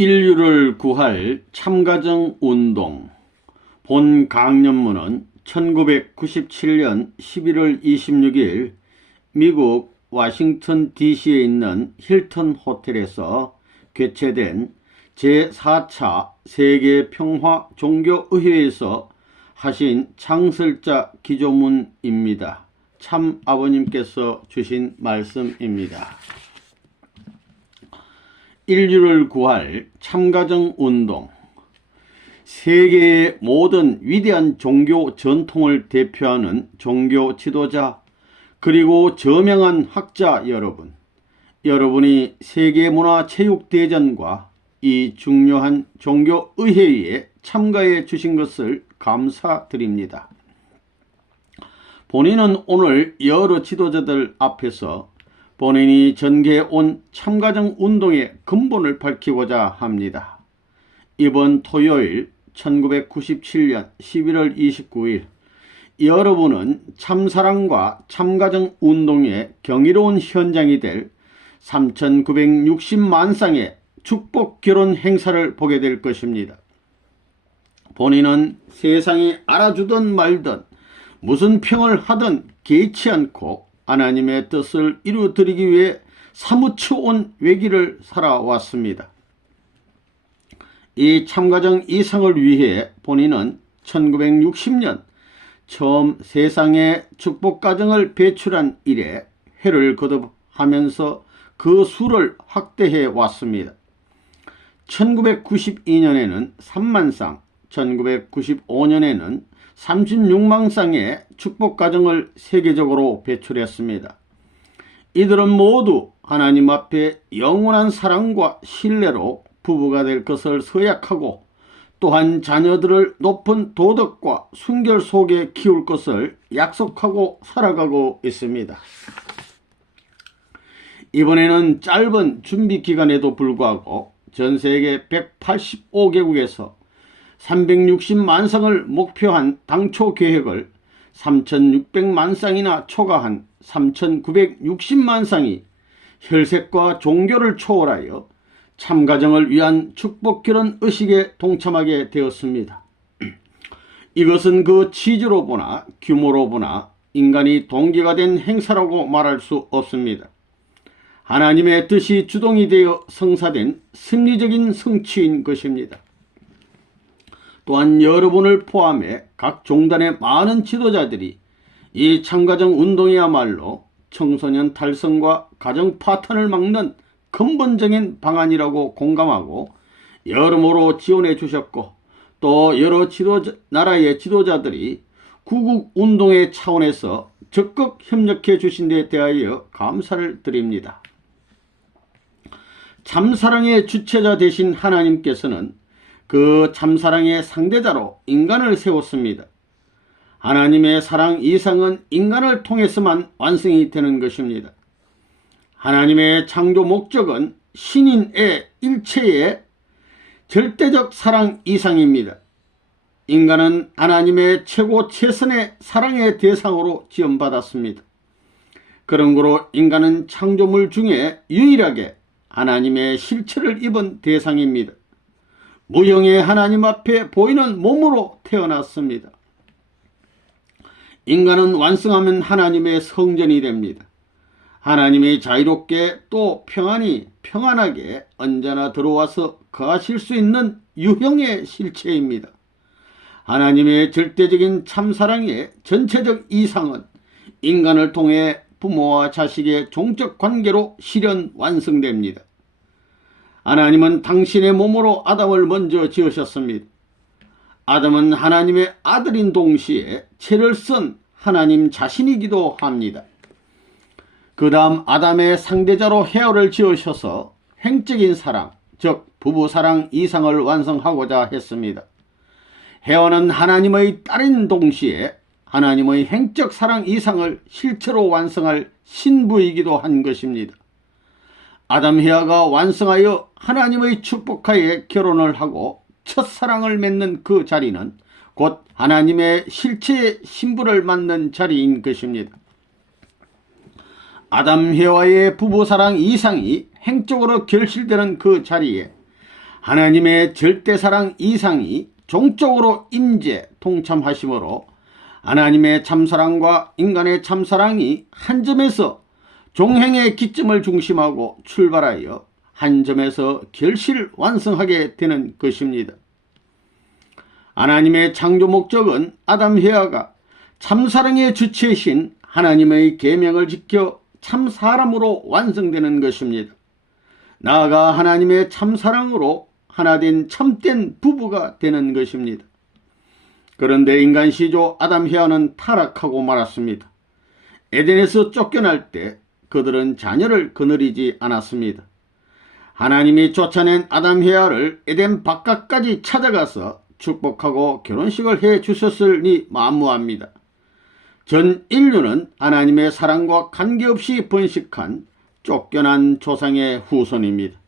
인류를 구할 참가정 운동. 본 강연문은 1997년 11월 26일 미국 워싱턴 DC에 있는 힐튼 호텔에서 개최된 제4차 세계평화종교의회에서 하신 창설자 기조문입니다. 참 아버님께서 주신 말씀입니다. 인류를 구할 참가정 운동. 세계의 모든 위대한 종교 전통을 대표하는 종교 지도자 그리고 저명한 학자 여러분, 여러분이 세계문화체육대전과 이 중요한 종교의회에 참가해 주신 것을 감사드립니다. 본인은 오늘 여러 지도자들 앞에서 본인이 전개해 온 참가정 운동의 근본을 밝히고자 합니다. 이번 토요일 1997년 11월 29일 여러분은 참사랑과 참가정 운동의 경이로운 현장이 될 3,960만 쌍의 축복 결혼 행사를 보게 될 것입니다. 본인은 세상이 알아주든 말든 무슨 평을 하든 개의치 않고 하나님의 뜻을 이루어드리기 위해 사무쳐 온 외길을 살아왔습니다. 이 참가정 이상을 위해 본인은 1960년 처음 세상에 축복가정을 배출한 이래 회를 거듭하면서 그 수를 확대해 왔습니다. 1992년에는 3만 쌍, 1995년에는 36만 쌍의 축복가정을 세계적으로 배출했습니다. 이들은 모두 하나님 앞에 영원한 사랑과 신뢰로 부부가 될 것을 서약하고 또한 자녀들을 높은 도덕과 순결 속에 키울 것을 약속하고 살아가고 있습니다. 이번에는 짧은 준비 기간에도 불구하고 전 세계 185개국에서 360만 쌍을 목표한 당초 계획을 3,600만 쌍이나 초과한 3,960만 쌍이 혈색과 종교를 초월하여 참가정을 위한 축복결혼 의식에 동참하게 되었습니다. 이것은 그 취지로 보나 규모로 보나 인간이 동기가 된 행사라고 말할 수 없습니다. 하나님의 뜻이 주동이 되어 성사된 승리적인 성취인 것입니다. 또한 여러분을 포함해 각 종단의 많은 지도자들이 이 참가정 운동이야말로 청소년 탈선과 가정 파탄을 막는 근본적인 방안이라고 공감하고 여러모로 지원해 주셨고 또 여러 나라의 지도자들이 구국운동의 차원에서 적극 협력해 주신 데 대하여 감사를 드립니다. 참사랑의 주체자 되신 하나님께서는 그 참사랑의 상대자로 인간을 세웠습니다. 하나님의 사랑 이상은 인간을 통해서만 완성이 되는 것입니다. 하나님의 창조 목적은 신인의 일체의 절대적 사랑 이상입니다. 인간은 하나님의 최고 최선의 사랑의 대상으로 지원받았습니다. 그러므로 인간은 창조물 중에 유일하게 하나님의 실체를 입은 대상입니다. 무형의 하나님 앞에 보이는 몸으로 태어났습니다. 인간은 완성하면 하나님의 성전이 됩니다. 하나님이 자유롭게 또 평안하게 언제나 들어와서 거하실 수 있는 유형의 실체입니다. 하나님의 절대적인 참사랑의 전체적 이상은 인간을 통해 부모와 자식의 종적 관계로 실현 완성됩니다. 하나님은 당신의 몸으로 아담을 먼저 지으셨습니다. 아담은 하나님의 아들인 동시에 채를 쓴 하나님 자신이기도 합니다. 그 다음 아담의 상대자로 헤어를 지으셔서 행적인 사랑, 즉 부부사랑 이상을 완성하고자 했습니다. 헤어는 하나님의 딸인 동시에 하나님의 행적 사랑 이상을 실체로 완성할 신부이기도 한 것입니다. 아담 헤아가 완성하여 하나님의 축복하에 결혼을 하고 첫사랑을 맺는 그 자리는 곧 하나님의 실체의 신부를 맞는 자리인 것입니다. 아담 헤와의 부부사랑 이상이 행적으로 결실되는 그 자리에 하나님의 절대사랑 이상이 종적으로 임재 동참하심으로 하나님의 참사랑과 인간의 참사랑이 한 점에서 종행의 기점을 중심하고 출발하여 한 점에서 결실 완성하게 되는 것입니다. 하나님의 창조 목적은 아담 헤아가 참사랑의 주체이신 하나님의 계명을 지켜 참사람으로 완성되는 것입니다. 나아가 하나님의 참사랑으로 하나된 참된 부부가 되는 것입니다. 그런데 인간 시조 아담 헤아는 타락하고 말았습니다. 에덴에서 쫓겨날 때 그들은 자녀를 거느리지 않았습니다. 하나님이 쫓아낸 아담 헤아를 에덴 바깥까지 찾아가서 축복하고 결혼식을 해 주셨으니 만무합니다. 전 인류는 하나님의 사랑과 관계없이 번식한 쫓겨난 조상의 후손입니다.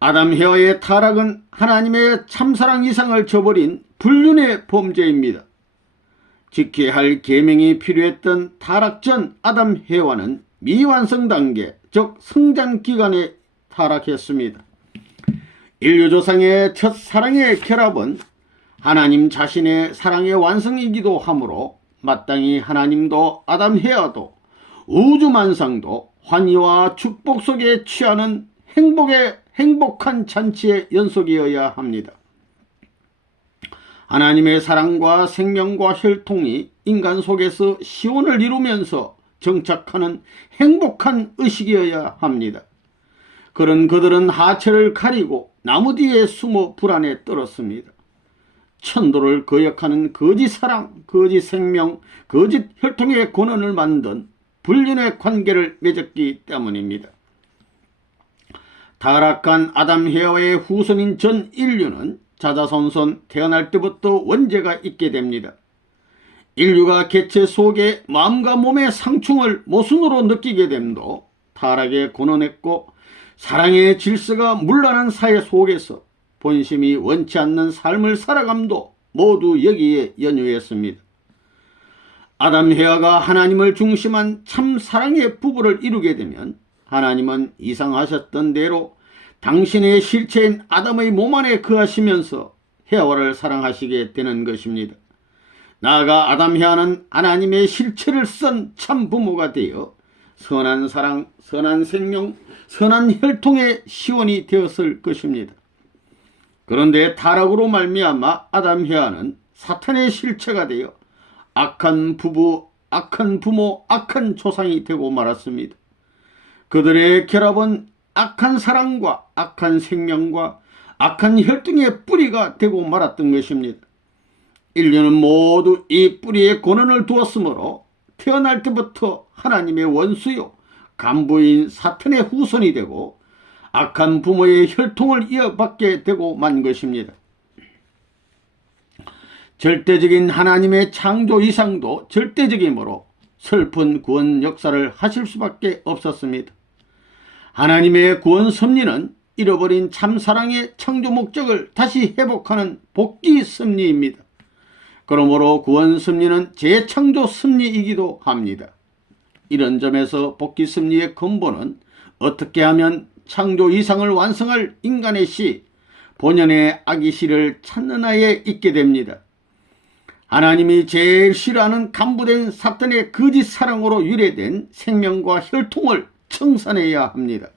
아담 헤아의 타락은 하나님의 참사랑 이상을 저버린 불륜의 범죄입니다. 지켜야 할 계명이 필요했던 타락 전 아담 헤아는 미완성 단계, 즉 성장 기간에 타락했습니다. 인류 조상의 첫 사랑의 결합은 하나님 자신의 사랑의 완성이기도 하므로 마땅히 하나님도 아담 헤아도 우주만상도 환희와 축복 속에 취하는 행복한 잔치의 연속이어야 합니다. 하나님의 사랑과 생명과 혈통이 인간 속에서 시온을 이루면서 정착하는 행복한 의식이어야 합니다. 그런 그들은 하체를 가리고 나무 뒤에 숨어 불안에 떨었습니다. 천도를 거역하는 거짓 사랑, 거짓 생명, 거짓 혈통의 권원을 만든 불륜의 관계를 맺었기 때문입니다. 타락한 아담 헤아의 후손인 전 인류는 자자손손 태어날 때부터 원죄가 있게 됩니다. 인류가 개체 속에 마음과 몸의 상충을 모순으로 느끼게 됨도 타락에 권원했고 사랑의 질서가 문란한 사회 속에서 본심이 원치 않는 삶을 살아감도 모두 여기에 연유했습니다. 아담 헤아가 하나님을 중심한 참 사랑의 부부를 이루게 되면 하나님은 이상하셨던 대로 당신의 실체인 아담의 몸 안에 거하시면서 헤아를 사랑하시게 되는 것입니다. 나아가 아담 헤아는 하나님의 실체를 쓴 참 부모가 되어 선한 사랑, 선한 생명, 선한 혈통의 시원이 되었을 것입니다. 그런데 타락으로 말미암아 아담 헤아는 사탄의 실체가 되어 악한 부부, 악한 부모, 악한 조상이 되고 말았습니다. 그들의 결합은 악한 사랑과 악한 생명과 악한 혈통의 뿌리가 되고 말았던 것입니다. 인류는 모두 이 뿌리에 권한을 두었으므로 태어날 때부터 하나님의 원수요 간부인 사탄의 후손이 되고 악한 부모의 혈통을 이어받게 되고 만 것입니다. 절대적인 하나님의 창조 이상도 절대적이므로 슬픈 구원 역사를 하실 수밖에 없었습니다. 하나님의 구원 섭리는 잃어버린 참사랑의 창조 목적을 다시 회복하는 복귀 섭리입니다. 그러므로 구원 섭리는 재창조 섭리이기도 합니다. 이런 점에서 복귀 섭리의 근본은 어떻게 하면 창조 이상을 완성할 인간의 씨, 본연의 아기 씨를 찾는 아이에 있게 됩니다. 하나님이 제일 싫어하는 간부된 사탄의 거짓 사랑으로 유래된 생명과 혈통을 청산해야 합니다.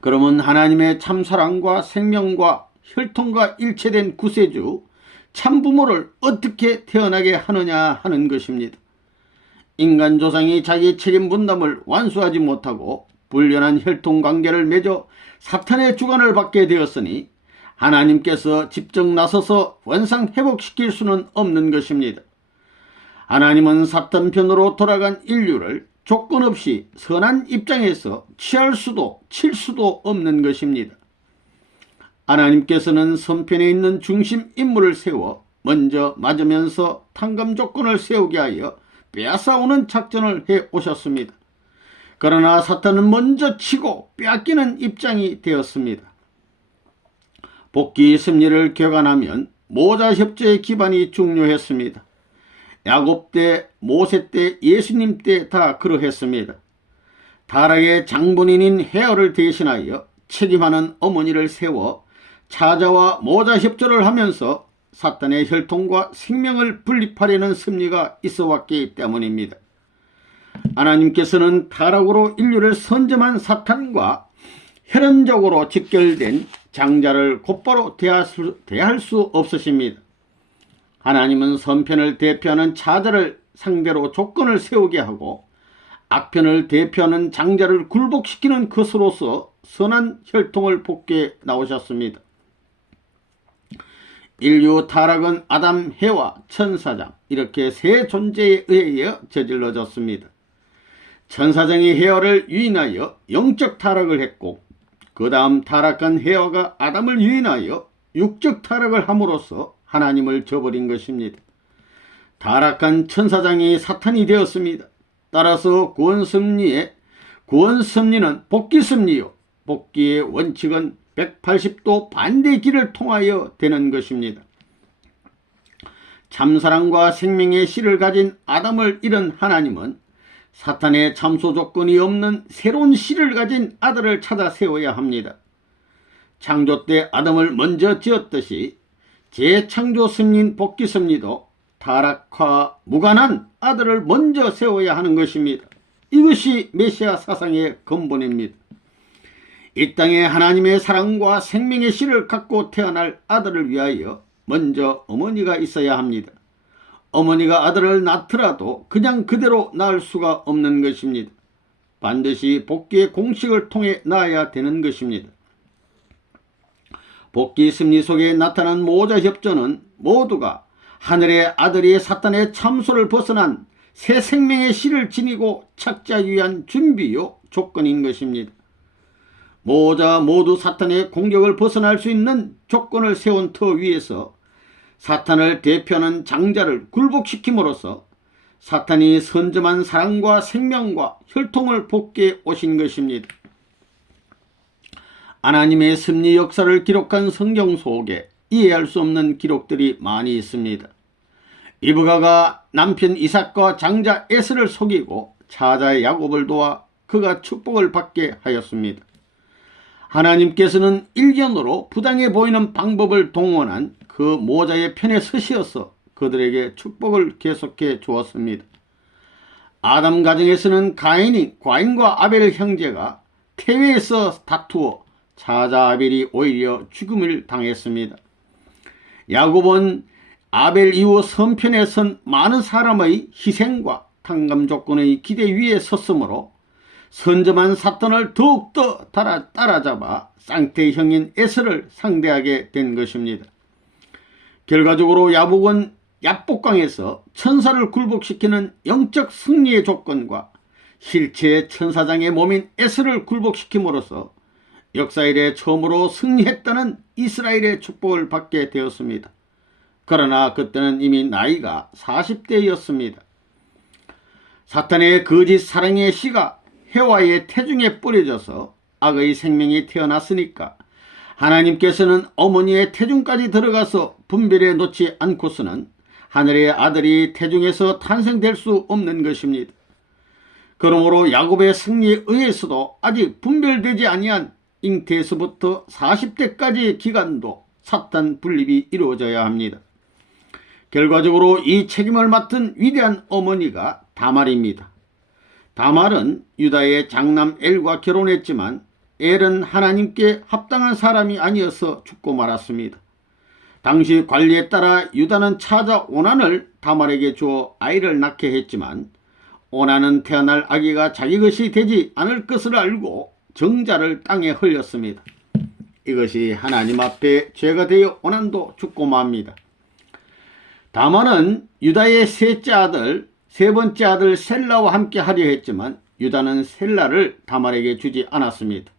그러면 하나님의 참사랑과 생명과 혈통과 일체된 구세주 참부모를 어떻게 태어나게 하느냐 하는 것입니다. 인간 조상이 자기 책임 분담을 완수하지 못하고 불륜한 혈통관계를 맺어 사탄의 주관을 받게 되었으니 하나님께서 직접 나서서 원상 회복시킬 수는 없는 것입니다. 하나님은 사탄 편으로 돌아간 인류를 조건 없이 선한 입장에서 취할 수도 칠 수도 없는 것입니다. 하나님께서는 선편에 있는 중심 인물을 세워 먼저 맞으면서 탕감 조건을 세우게 하여 빼앗아오는 작전을 해 오셨습니다. 그러나 사탄은 먼저 치고 빼앗기는 입장이 되었습니다. 복귀 섭리를 격안하면 모자 협조의 기반이 중요했습니다. 야곱 때, 모세 때, 예수님 때 다 그러했습니다. 타락의 장본인인 헤아를 대신하여 책임하는 어머니를 세워 차자와 모자 협조를 하면서 사탄의 혈통과 생명을 분립하려는 섭리가 있어 왔기 때문입니다. 하나님께서는 타락으로 인류를 선점한 사탄과 혈연적으로 직결된 장자를 곧바로 대할 수 없으십니다. 하나님은 선편을 대표하는 차자를 상대로 조건을 세우게 하고 악편을 대표하는 장자를 굴복시키는 것으로서 선한 혈통을 복귀해 나오셨습니다. 인류 타락은 아담, 해와, 천사장 이렇게 세 존재에 의해 저질러졌습니다. 천사장이 해와를 유인하여 영적 타락을 했고 그 다음 타락한 해와가 아담을 유인하여 육적 타락을 함으로써 하나님을 저버린 것입니다. 타락한 천사장이 사탄이 되었습니다. 따라서 구원섭리는 복귀섭리요 복귀의 원칙은 180도 반대 길을 통하여 되는 것입니다. 참사랑과 생명의 씨를 가진 아담을 잃은 하나님은 사탄의 참소 조건이 없는 새로운 씨를 가진 아들을 찾아 세워야 합니다. 창조 때 아담을 먼저 지었듯이 재창조 섭리인 복귀 섭리도 타락과 무관한 아들을 먼저 세워야 하는 것입니다. 이것이 메시아 사상의 근본입니다. 이 땅에 하나님의 사랑과 생명의 씨를 갖고 태어날 아들을 위하여 먼저 어머니가 있어야 합니다. 어머니가 아들을 낳더라도 그냥 그대로 낳을 수가 없는 것입니다. 반드시 복귀의 공식을 통해 낳아야 되는 것입니다. 복귀 섭리 속에 나타난 모자 협조는 모두가 하늘의 아들이 사탄의 참소를 벗어난 새 생명의 씨를 지니고 착자하기 위한 준비요 조건인 것입니다. 모자 모두 사탄의 공격을 벗어날 수 있는 조건을 세운 터 위에서 사탄을 대표하는 장자를 굴복시킴으로써 사탄이 선점한 사랑과 생명과 혈통을 복귀해 오신 것입니다. 하나님의 섭리 역사를 기록한 성경 속에 이해할 수 없는 기록들이 많이 있습니다. 리브가가 남편 이삭과 장자 에스를 속이고 차자 야곱을 도와 그가 축복을 받게 하였습니다. 하나님께서는 일견으로 부당해 보이는 방법을 동원한 그 모자의 편에 서시어서 그들에게 축복을 계속해 주었습니다. 아담 가정에서는 과인과 아벨 형제가 태회에서 다투어 차자 아벨이 오히려 죽음을 당했습니다. 야곱은 아벨 이후 선편에 선 많은 사람의 희생과 탕감 조건의 기대 위에 섰으므로 선점한 사탄을 더욱더 따라잡아 쌍태 형인 에서를 상대하게 된 것입니다. 결과적으로 야복은 야복강에서 천사를 굴복시키는 영적 승리의 조건과 실체의 천사장의 몸인 에서를 굴복시킴으로써 역사 이래 처음으로 승리했다는 이스라엘의 축복을 받게 되었습니다. 그러나 그때는 이미 나이가 40대였습니다. 사탄의 거짓 사랑의 씨가 해와의 태중에 뿌려져서 악의 생명이 태어났으니까 하나님께서는 어머니의 태중까지 들어가서 분별해 놓지 않고서는 하늘의 아들이 태중에서 탄생될 수 없는 것입니다. 그러므로 야곱의 승리에 의해서도 아직 분별되지 아니한 잉태에서부터 40대까지의 기간도 사탄 분립이 이루어져야 합니다. 결과적으로 이 책임을 맡은 위대한 어머니가 다말입니다. 다말은 유다의 장남 엘과 결혼했지만 엘은 하나님께 합당한 사람이 아니어서 죽고 말았습니다. 당시 관리에 따라 유다는 차자 오난을 다말에게 주어 아이를 낳게 했지만 오난은 태어날 아기가 자기 것이 되지 않을 것을 알고 정자를 땅에 흘렸습니다. 이것이 하나님 앞에 죄가 되어 오난도 죽고 맙니다. 다말은 유다의 세 번째 아들 셀라와 함께 하려 했지만 유다는 셀라를 다말에게 주지 않았습니다.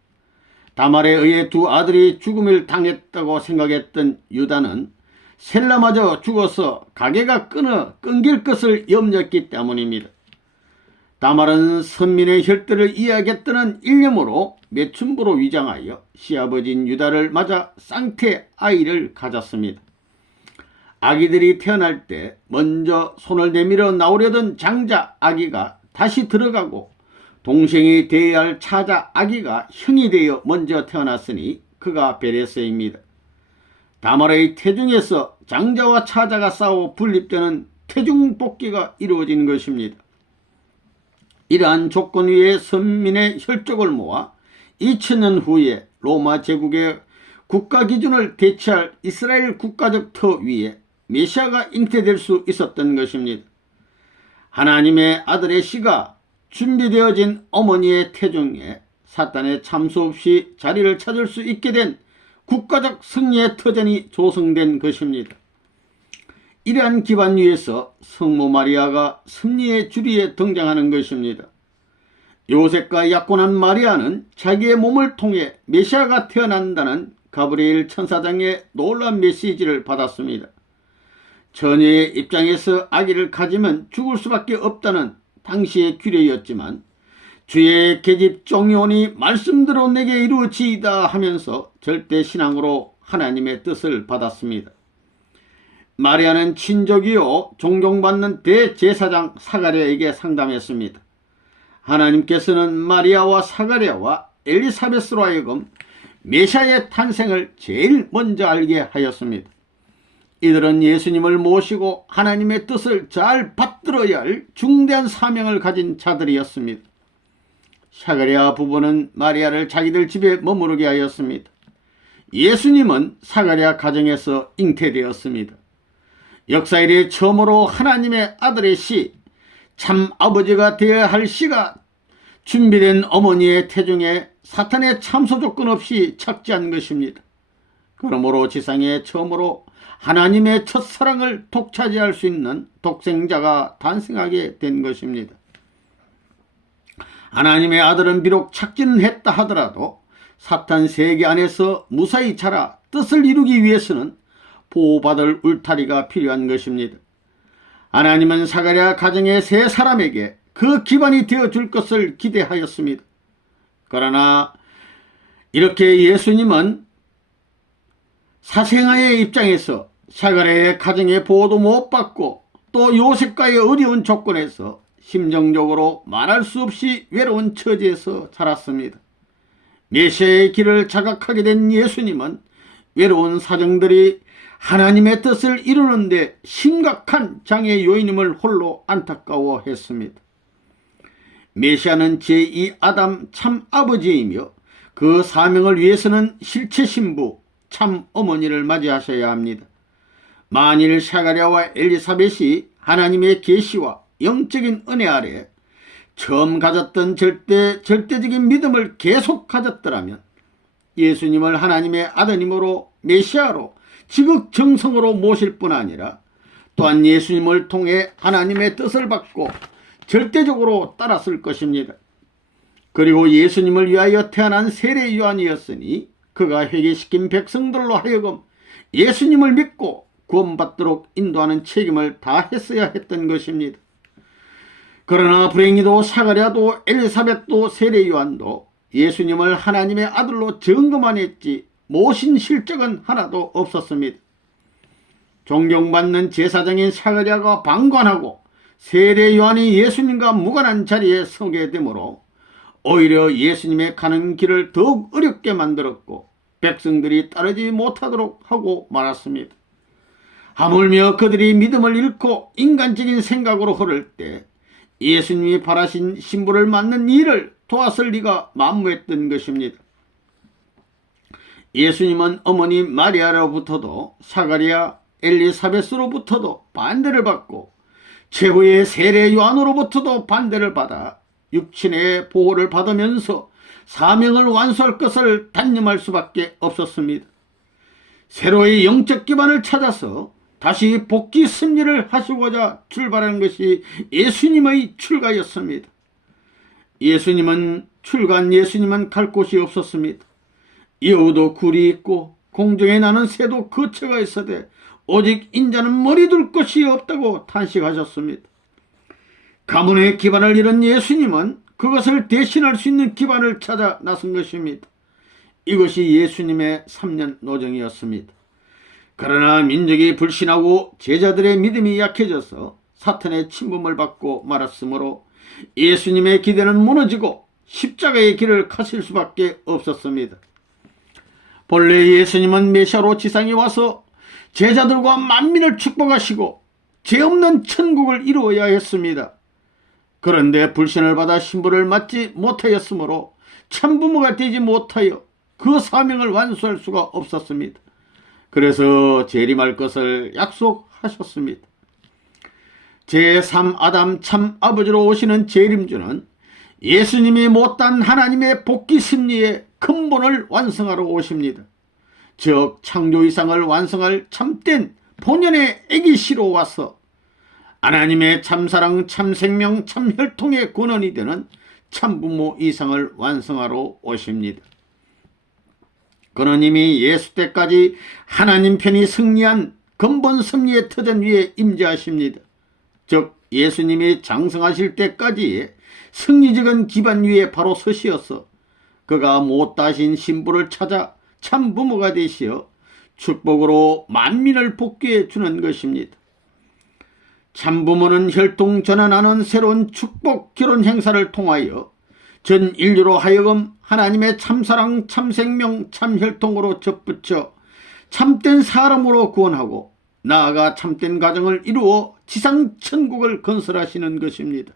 다말에 의해 두 아들이 죽음을 당했다고 생각했던 유다는 셀라마저 죽어서 가게가 끊길 것을 염려했기 때문입니다. 다말은 선민의 혈대를 이해하겠다는 일념으로 매춘부로 위장하여 시아버지인 유다를 맞아 쌍태 아이를 가졌습니다. 아기들이 태어날 때 먼저 손을 내밀어 나오려던 장자 아기가 다시 들어가고 동생이 되어야 할 차자 아기가 형이 되어 먼저 태어났으니 그가 베레스입니다. 다말의 태중에서 장자와 차자가 싸워 분립되는 태중복귀가 이루어진 것입니다. 이러한 조건 위에 선민의 혈족을 모아 2000년 후에 로마 제국의 국가 기준을 대체할 이스라엘 국가적 터 위에 메시아가 잉태될 수 있었던 것입니다. 하나님의 아들의 씨가 준비되어진 어머니의 태중에 사탄의 참수 없이 자리를 찾을 수 있게 된 국가적 승리의 터전이 조성된 것입니다. 이러한 기반 위에서 성모 마리아가 승리의 주리에 등장하는 것입니다. 요셉과 약혼한 마리아는 자기의 몸을 통해 메시아가 태어난다는 가브리엘 천사장의 놀라운 메시지를 받았습니다. 처녀의 입장에서 아기를 가지면 죽을 수밖에 없다는 당시의 규례였지만 주의 계집 종이오니 말씀대로 내게 이루어지이다 하면서 절대 신앙으로 하나님의 뜻을 받았습니다. 마리아는 친족이요 존경받는 대제사장 사가랴에게 상담했습니다. 하나님께서는 마리아와 사가랴와 엘리사벳으로 하여금 메시아의 탄생을 제일 먼저 알게 하였습니다. 이들은 예수님을 모시고 하나님의 뜻을 잘 받들어야 할 중대한 사명을 가진 자들이었습니다. 사가랴 부부는 마리아를 자기들 집에 머무르게 하였습니다. 예수님은 사가랴 가정에서 잉태되었습니다. 역사 이래 처음으로 하나님의 아들의 씨, 참 아버지가 되어야 할 씨가 준비된 어머니의 태중에 사탄의 참소 조건 없이 착지한 것입니다. 그러므로 지상에 처음으로 하나님의 첫사랑을 독차지할 수 있는 독생자가 탄생하게 된 것입니다. 하나님의 아들은 비록 착지는 했다 하더라도 사탄 세계 안에서 무사히 자라 뜻을 이루기 위해서는 보호받을 울타리가 필요한 것입니다. 하나님은 사가랴 가정의 세 사람에게 그 기반이 되어줄 것을 기대하였습니다. 그러나 이렇게 예수님은 사생아의 입장에서 사가랴의 가정의 보호도 못 받고 또 요셉과의 어려운 조건에서 심정적으로 말할 수 없이 외로운 처지에서 자랐습니다. 메시아의 길을 자각하게 된 예수님은 외로운 사정들이 하나님의 뜻을 이루는데 심각한 장애 요인임을 홀로 안타까워했습니다. 메시아는 제2 아담 참 아버지이며 그 사명을 위해서는 실체 신부 참 어머니를 맞이하셔야 합니다. 만일 사가랴와 엘리사벳이 하나님의 계시와 영적인 은혜 아래 처음 가졌던 절대적인 믿음을 계속 가졌더라면 예수님을 하나님의 아드님으로 메시아로 지극정성으로 모실 뿐 아니라 또한 예수님을 통해 하나님의 뜻을 받고 절대적으로 따랐을 것입니다. 그리고 예수님을 위하여 태어난 세례 요한이었으니 그가 회개시킨 백성들로 하여금 예수님을 믿고 구원받도록 인도하는 책임을 다했어야 했던 것입니다. 그러나 불행히도 사가랴도 엘리사벳도 세례 요한도 예수님을 하나님의 아들로 증거만 했지 모신 실적은 하나도 없었습니다. 존경받는 제사장인 사가랴가 방관하고 세례 요한이 예수님과 무관한 자리에 서게 되므로 오히려 예수님의 가는 길을 더욱 어렵게 만들었고 백성들이 따르지 못하도록 하고 말았습니다. 하물며 그들이 믿음을 잃고 인간적인 생각으로 흐를 때 예수님이 바라신 신부를 맞는 일을 도왔을 리가 만무했던 것입니다. 예수님은 어머니 마리아로부터도 사가랴 엘리사벳으로부터도 반대를 받고 최고의 세례 요한으로부터도 반대를 받아 육친의 보호를 받으면서 사명을 완수할 것을 단념할 수밖에 없었습니다. 새로의 영적 기반을 찾아서 다시 복귀 승리를 하시고자 출발한 것이 예수님의 출가였습니다. 예수님은 갈 곳이 없었습니다. 여우도 굴이 있고 공중에 나는 새도 거처가 있어되 오직 인자는 머리 둘 것이 없다고 탄식하셨습니다. 가문의 기반을 잃은 예수님은 그것을 대신할 수 있는 기반을 찾아 나선 것입니다. 이것이 예수님의 3년 노정이었습니다. 그러나 민족이 불신하고 제자들의 믿음이 약해져서 사탄의 침범을 받고 말았으므로 예수님의 기대는 무너지고 십자가의 길을 가실 수밖에 없었습니다. 본래 예수님은 메시아로 지상에 와서 제자들과 만민을 축복하시고 죄 없는 천국을 이루어야 했습니다. 그런데 불신을 받아 신부를 맞지 못하였으므로 참부모가 되지 못하여 그 사명을 완수할 수가 없었습니다. 그래서 재림할 것을 약속하셨습니다. 제3아담 참 아버지로 오시는 재림주는 예수님이 못한 하나님의 복귀 심리의 근본을 완성하러 오십니다. 즉 창조 이상을 완성할 참된 본연의 애기시로 와서 하나님의 참사랑 참생명 참혈통의 근원이 되는 참부모 이상을 완성하러 오십니다. 그는 이미 예수 때까지 하나님 편이 승리한 근본 섭리의 터전 위에 임재하십니다. 즉 예수님이 장성하실 때까지 승리적인 기반 위에 바로 서시어서 그가 못다신 신부를 찾아 참부모가 되시어 축복으로 만민을 복귀해 주는 것입니다. 참부모는 혈통 전환하는 새로운 축복 결혼 행사를 통하여 전 인류로 하여금 하나님의 참사랑 참생명 참혈통으로 접붙여 참된 사람으로 구원하고 나아가 참된 가정을 이루어 지상 천국을 건설하시는 것입니다.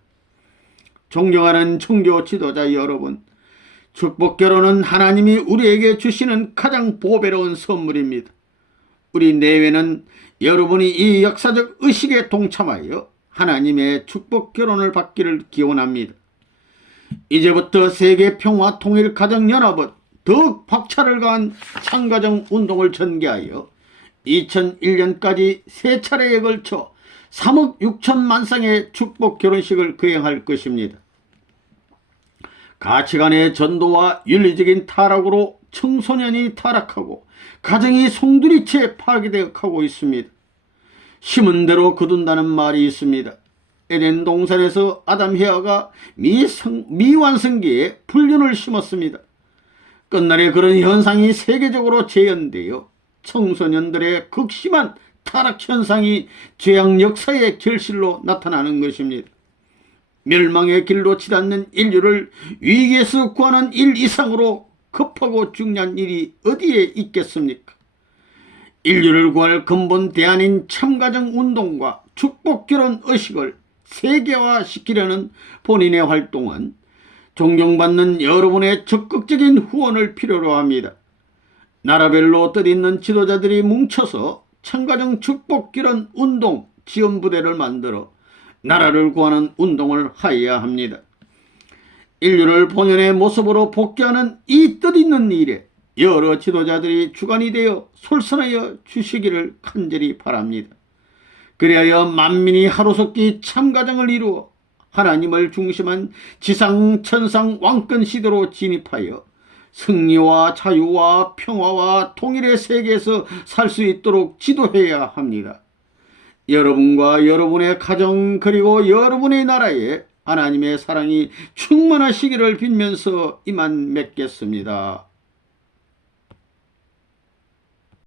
존경하는 종교 지도자 여러분, 축복 결혼은 하나님이 우리에게 주시는 가장 보배로운 선물입니다. 우리 내외는 여러분이 이 역사적 의식에 동참하여 하나님의 축복 결혼을 받기를 기원합니다. 이제부터 세계 평화 통일 가정연합은 더욱 박차를 가한 참가정 운동을 전개하여 2001년까지 세 차례에 걸쳐 3억 6천만 쌍의 축복 결혼식을 거행할 것입니다. 가치관의 전도와 윤리적인 타락으로 청소년이 타락하고 가정이 송두리째 파괴되어 가고 있습니다. 심은 대로 거둔다는 말이 있습니다. 에덴 동산에서 아담 헤아가 미완성기에 불륜을 심었습니다. 끝날에 그런 현상이 세계적으로 재현되어 청소년들의 극심한 타락 현상이 죄악 역사의 결실로 나타나는 것입니다. 멸망의 길로 치닫는 인류를 위기에서 구하는 일 이상으로 급하고 중요한 일이 어디에 있겠습니까? 인류를 구할 근본 대안인 참가정 운동과 축복결혼 의식을 세계화시키려는 본인의 활동은 존경받는 여러분의 적극적인 후원을 필요로 합니다. 나라별로 뜻있는 지도자들이 뭉쳐서 참가정 축복결혼 운동 지원부대를 만들어 나라를 구하는 운동을 하여야 합니다. 인류를 본연의 모습으로 복귀하는 이 뜻있는 일에 여러 지도자들이 주관이 되어 솔선하여 주시기를 간절히 바랍니다. 그리하여 만민이 하루속히 참가정을 이루어 하나님을 중심한 지상 천상 왕권 시대로 진입하여 승리와 자유와 평화와 통일의 세계에서 살 수 있도록 지도해야 합니다. 여러분과 여러분의 가정 그리고 여러분의 나라에 하나님의 사랑이 충만하시기를 빌면서 이만 맺겠습니다.